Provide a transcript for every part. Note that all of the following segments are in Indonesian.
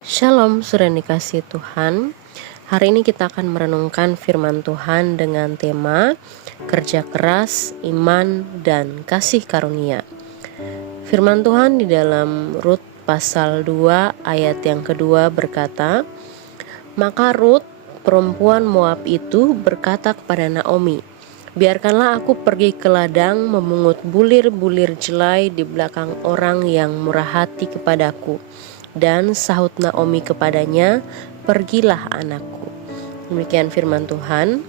Shalom, sudah dikasih Tuhan. Hari ini kita akan merenungkan firman Tuhan dengan tema kerja keras, iman, dan kasih karunia. Firman Tuhan di dalam Rut pasal 2 ayat yang kedua berkata, "Maka Rut, perempuan Moab itu berkata kepada Naomi, 'Biarkanlah aku pergi ke ladang memungut bulir-bulir jelai di belakang orang yang murah hati kepadaku.' Dan sahut Naomi kepadanya, 'Pergilah anakku.'" Demikian firman Tuhan.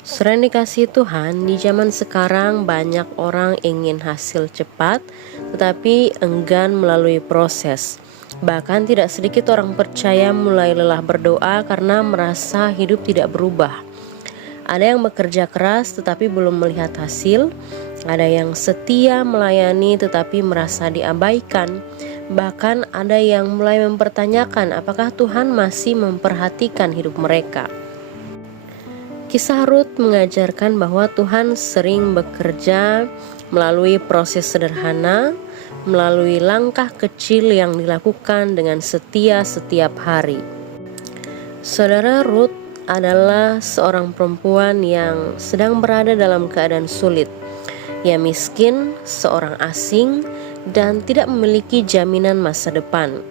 Saudara dikasihi Tuhan, di zaman sekarang banyak orang ingin hasil cepat tetapi enggan melalui proses. Bahkan tidak sedikit orang percaya mulai lelah berdoa karena merasa hidup tidak berubah. Ada yang bekerja keras tetapi belum melihat hasil. Ada yang setia melayani tetapi merasa diabaikan. Bahkan ada yang mulai mempertanyakan apakah Tuhan masih memperhatikan hidup mereka. Kisah Rut mengajarkan bahwa Tuhan sering bekerja melalui proses sederhana, melalui langkah kecil yang dilakukan dengan setia setiap hari. Saudara, Rut adalah seorang perempuan yang sedang berada dalam keadaan sulit. Ia miskin, seorang asing, dan tidak memiliki jaminan masa depan.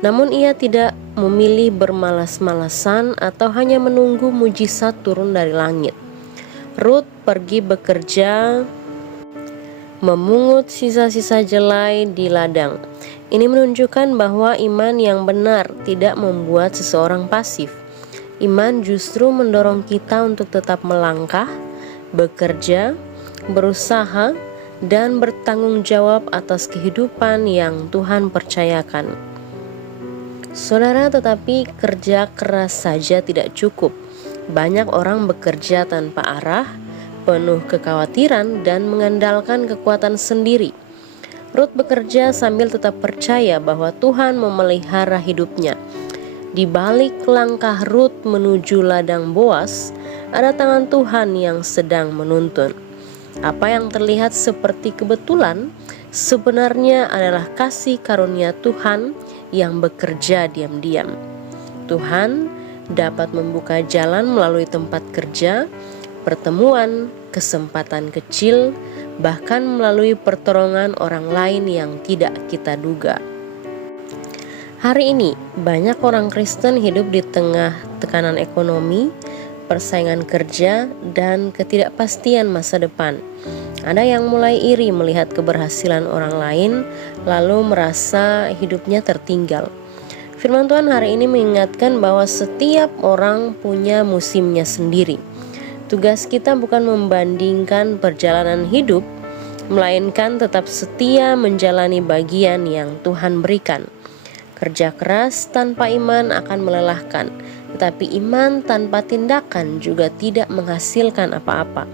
Namun ia tidak memilih bermalas-malasan atau hanya menunggu mujizat turun dari langit. Rut pergi bekerja memungut sisa-sisa jelai di ladang. Ini menunjukkan bahwa iman yang benar tidak membuat seseorang pasif. Iman justru mendorong kita untuk tetap melangkah, bekerja, berusaha, dan bertanggung jawab atas kehidupan yang Tuhan percayakan. Saudara, tetapi kerja keras saja tidak cukup. Banyak orang bekerja tanpa arah, penuh kekhawatiran, dan mengandalkan kekuatan sendiri. Rut bekerja sambil tetap percaya bahwa Tuhan memelihara hidupnya. Di balik langkah Rut menuju ladang Boas, ada tangan Tuhan yang sedang menuntun. Apa yang terlihat seperti kebetulan sebenarnya adalah kasih karunia Tuhan yang bekerja diam-diam. Tuhan dapat membuka jalan melalui tempat kerja, pertemuan, kesempatan kecil, bahkan melalui pertolongan orang lain yang tidak kita duga. Hari ini banyak orang Kristen hidup di tengah tekanan ekonomi, persaingan kerja, dan ketidakpastian masa depan. Ada yang mulai iri melihat keberhasilan orang lain, lalu merasa hidupnya tertinggal. Firman Tuhan hari ini mengingatkan bahwa setiap orang punya musimnya sendiri. Tugas kita bukan membandingkan perjalanan hidup, melainkan tetap setia menjalani bagian yang Tuhan berikan. Kerja keras tanpa iman akan melelahkan, tetapi iman tanpa tindakan juga tidak menghasilkan apa-apa.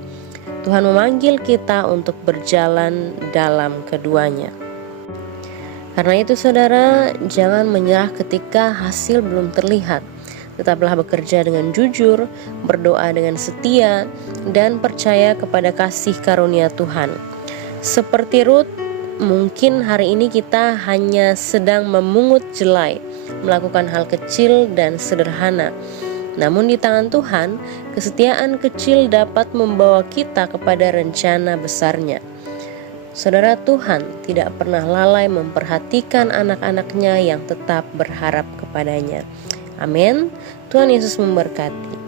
Tuhan memanggil kita untuk berjalan dalam keduanya. Karena itu saudara, jangan menyerah ketika hasil belum terlihat. Tetaplah bekerja dengan jujur, berdoa dengan setia, dan percaya kepada kasih karunia Tuhan. Seperti Rut, mungkin hari ini kita hanya sedang memungut jelai, melakukan hal kecil dan sederhana. Namun di tangan Tuhan, kesetiaan kecil dapat membawa kita kepada rencana besarnya. Saudara, Tuhan tidak pernah lalai memperhatikan anak-anaknya yang tetap berharap kepadanya. Amin. Tuhan Yesus memberkati.